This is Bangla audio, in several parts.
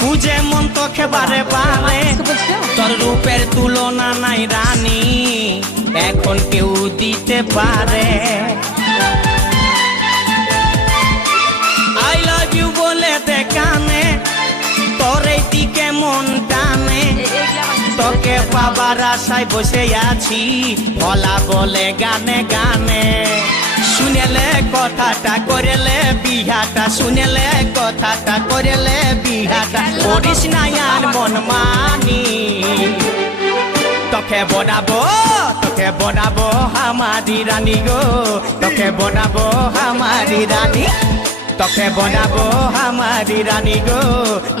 খুঁজে মন তোকে বারে বারে, তোর রূপের তুলনা নাই রানী, এখন কেউ দিতে পারে। আই লাভ ইউ বলে দে কানে, তোর এই দিকে মন টানে, তোকে পাবার আশায় বসে আছি, ভোলা বলে গানে গানে। শুনেলে কথাটা করেলে বিহাটা, শুনেলে কথাটা করেলে বিহাটা, করিস না আর মন মানি। তোকে বনাবো আমারি রানী গো, তোকে বনাবো আমারি রানী, তোকে বনাবো আমারি রানী গো,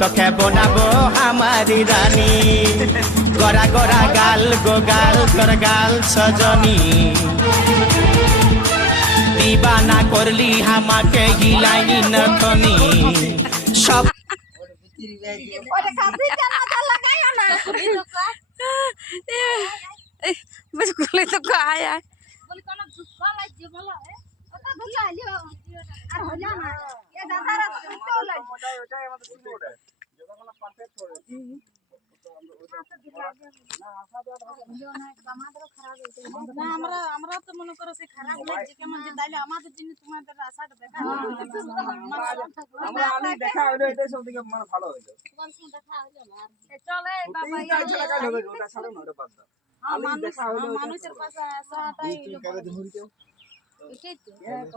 তোকে বনাবো আমারি রানী। গোরা গোরা গাল গো গাল, তোর গাল সজনী, দিবানা করলি আমাকে গিলাইনি নথনি। সব बिल्कुल तो कहा यार बोली कोनो दुख लागजे बोला है ओता दुख आलियो আর হলো না এ দাদারা তো লাগে ওটাই আমাদের শুরু ওটা যেটা কোনো পারফেক্ট হবে না আমরা তো মনে করো সে খারাপ লাগছে কেমন যে তাইলে আমাদের জন্য তোমাদের আশাটা দেখা আমরা আমি দেখা হলো এটাই সবথেকে মানে ভালো হইলো কোন সময় দেখা হলো না চলে বাবা এই কাজ ছাড়া কাজ হবে ওটা ছাড়ো না ওটা বাদ দাও আমি দেখা হলো মানুষের পাশে আসাটাই তুমি কাগজ ধরে দাও এটাই তো